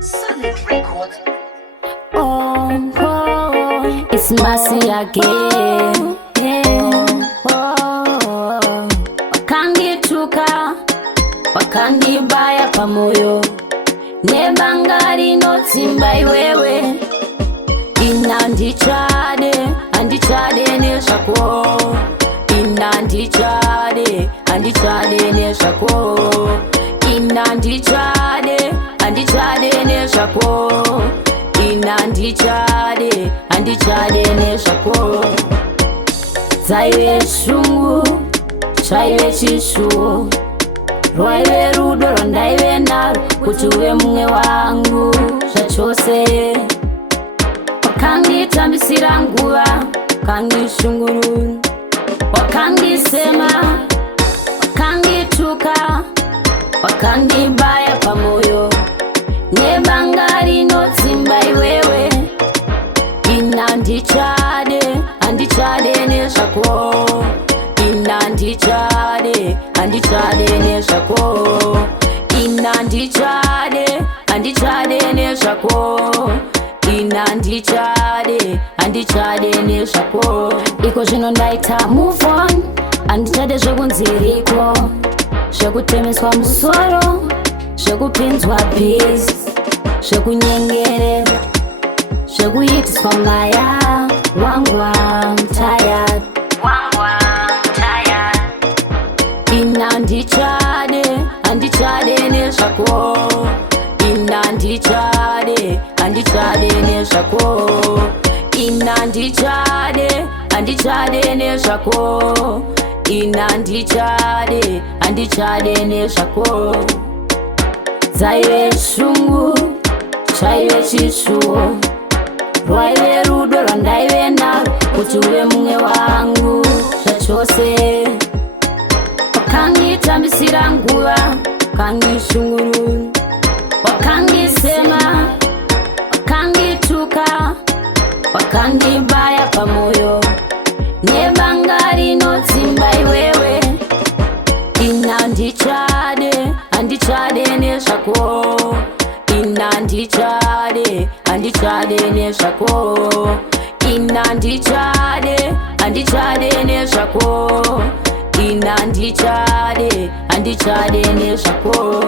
Solid Records. Oh, it's Mercy again. Wakandituka, wakandibaya pamoyo, nebangari notsimba iwewe. Inandichade, andichade neshako. Inandichade, andichade neshako. Inandichade, andichade neshako. Inandichade, andichade neshako. Zaiwe shungu, chaiwe chishu, rwaiwe rudo rondaiwe naro, kutuwe mwe wangu shachose. Wakanditambisira nguva, wakandishunguru, wakandisema, wakandituka, wakandibaya pamoyo, nebangari notsimba iwewe. Inandichade, andichade neshako. Inandichade, andichade neshako. Inandichade, andichade neshako. Inandichade, andichade neshako. Iko zvino ndaita move on, andichade zvekunziriko, zvekutemeswa musoro, zvekupinzwa peace, zvekunyengere, zvekuitiswa maya. Wangu I'm tired, wangu I'm tired. Inandichade, andichade neshako. Inandichade, andichade neshako. Inandichade, andichade neshako. Inandichade, andichade neshako. Zaiwe shungu, chaiwe chishu, rwaiwe rudo rondaiwe naro, kutuwe mwe wangu shachose. Wakanditambisira nguva, wakandishunguru, wakandisema, wakandituka, wakandibaya pamoyo, nebangari notsimba iwewe. Inandichade, andichade neshako. Inandichade, andichade neshako. Inandichade, andichade neshako. Inandichade, andichade neshako.